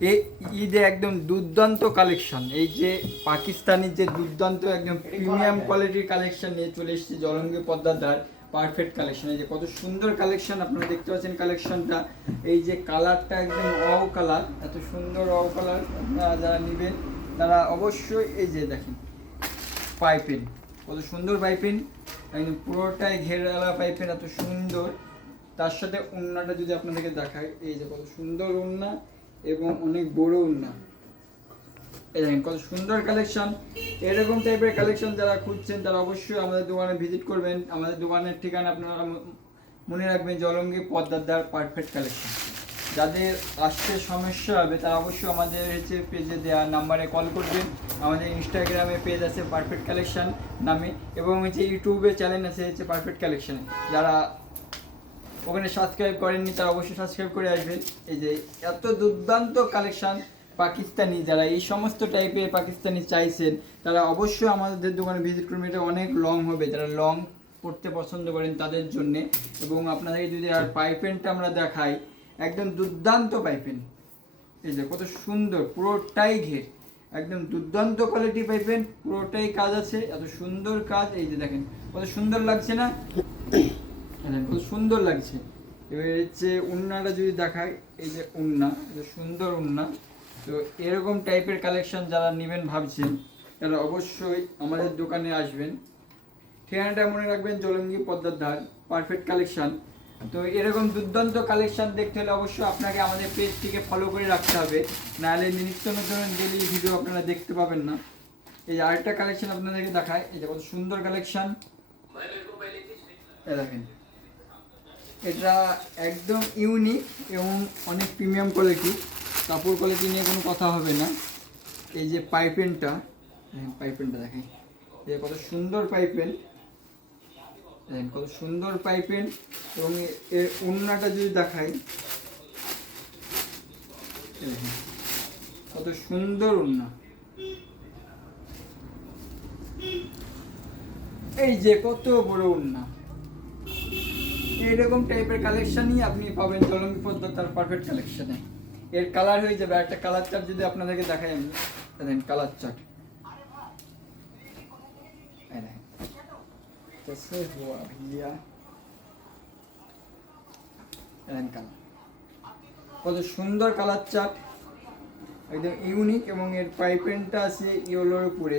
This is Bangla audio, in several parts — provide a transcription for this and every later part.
এই ঈদে একদম দুর্দান্ত কালেকশন, এই যে পাকিস্তানি যে দুর্দান্ত একদম প্রিমিয়াম কোয়ালিটির কালেকশন নিয়ে চলে এসেছে জলঙ্গি পদ্মাদার পারফেক্ট কালেকশন। এই যে কত সুন্দর কালেকশন আপনারা দেখতে পাচ্ছেন কালেকশনটা। এই যে কালারটা একদম ওয়াও কালার, এত সুন্দর ওয়াও কালার। আপনারা যারা নেবেন তারা অবশ্যই এই যে দেখেন পাইপেন, কত সুন্দর পাইপেন, একদম পুরোটাই ঘেরালা পাইপেন, এত সুন্দর। তার সাথে ওড়নাটা যদি আপনাদেরকে দেখায়, এই যে কত সুন্দর ওড়না এবং অনেক বড় ওড়না। এই দেখেন কত সুন্দর কালেকশন। এরকম টাইপের কালেকশন যারা খুঁজছেন তারা অবশ্যই আমাদের দোকানে ভিজিট করবেন। আমাদের দোকানের ঠিকানা আপনারা মনে রাখবেন, জলঙ্গি পদ্মাদার পারফেক্ট কালেকশন। যাদের আসতে সমস্যা হবে তারা অবশ্যই আমাদের হচ্ছে পেজে দেওয়া নাম্বারে কল করবেন। আমাদের ইনস্টাগ্রামে পেজ আছে পারফেক্ট কালেকশন নামে, এবং হচ্ছে ইউটিউবে চ্যানেল আছে হচ্ছে পারফেক্ট কালেকশন। যারা ওখানে সাবস্ক্রাইব করেননি তারা অবশ্যই সাবস্ক্রাইব করে আসবেন। এই যে এত দুর্দান্ত কালেকশন পাকিস্তানি, যারা এই সমস্ত টাইপের পাকিস্তানি চাইছেন তারা অবশ্যই আমাদের দোকানে ভিজিট করবেন। এটা অনেক লং হবে, যারা লং পড়তে পছন্দ করেন তাদের জন্যে। এবং আপনাদেরকে যদি আর পাইপেনটা আমরা দেখাই, একদম দুর্দান্ত পাইপেন। এই যে কত সুন্দর, পুরোটাই ঘের, একদম দুর্দান্ত কোয়ালিটি পাইপেন, পুরোটাই কাজ আছে, এত সুন্দর কাজ। এই যে দেখেন কত সুন্দর লাগছে না, খুব সুন্দর লাগছে। এবার হচ্ছে উন্নাটা যদি দেখায়, এই যে উন্না, সুন্দর উন্না। তো এরকম টাইপের কালেকশন যারা নেবেন ভাবছেন তারা অবশ্যই আমাদের দোকানে আসবেন। ঠিকানাটা মনে রাখবেন, জলঙ্গি পদ্মার ধার পারফেক্ট কালেকশন। তো এরকম দুর্দান্ত কালেকশন দেখতে হলে অবশ্যই আপনাকে আমাদের পেজটিকে ফলো করে রাখতে হবে, নাহলে নিত্য নতুন ডেলি ভিডিও আপনারা দেখতে পাবেন না। এই যে আরেকটা কালেকশন আপনাদেরকে দেখায়, এই যে কত সুন্দর কালেকশন। দেখেন এটা একদম ইউনিক এবং অনেক প্রিমিয়াম কোয়ালিটি, কাপড় কোয়ালিটি নিয়ে কোনো কথা হবে না। এই যে পাইপেনটা, পাইপেনটা দেখেন, এই কত সুন্দর পাইপেন, দেখেন কত সুন্দর পাইপেন। এবং এর ওড়নাটা যদি দেখাই, দেখেন কত সুন্দর ওড়না। এই যে কত বড় ওড়না। এরকম টাইপের কালেকশনই আপনি পাবেন জলঙ্গি পদ্মা তার পারফেক্ট কালেকশনে। এর কালার হয়ে যাবে, একটা কালার চার্ট যদি আপনাদেরকে দেখাই আমি, দেখেন কালার চার্ট, কত সুন্দর কালার চার্ট, একদম ইউনিক। এবং এর পাইপেনটা আছে ইয়েলোর উপরে,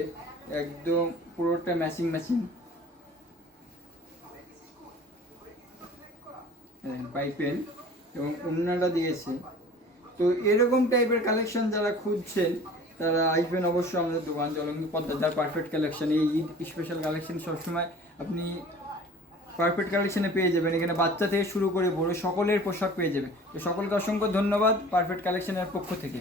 একদম পুরোটা ম্যাচিং ম্যাচিং পাইপেন, এবং ওড়নাটা দিয়েছে। তো এরকম টাইপের কালেকশন যারা খুঁজছেন তারা আসবেন অবশ্যই আমাদের দোকান জলঙ্গি পদ্মাদার পারফেক্ট কালেকশন। এই ঈদ স্পেশাল কালেকশন সবসময় আপনি পারফেক্ট কালেকশনে পেয়ে যাবেন। এখানে বাচ্চা থেকে শুরু করে বড় সকলের পোশাক পেয়ে যাবে। তো সকলকে অসংখ্য ধন্যবাদ পারফেক্ট কালেকশনের পক্ষ থেকে।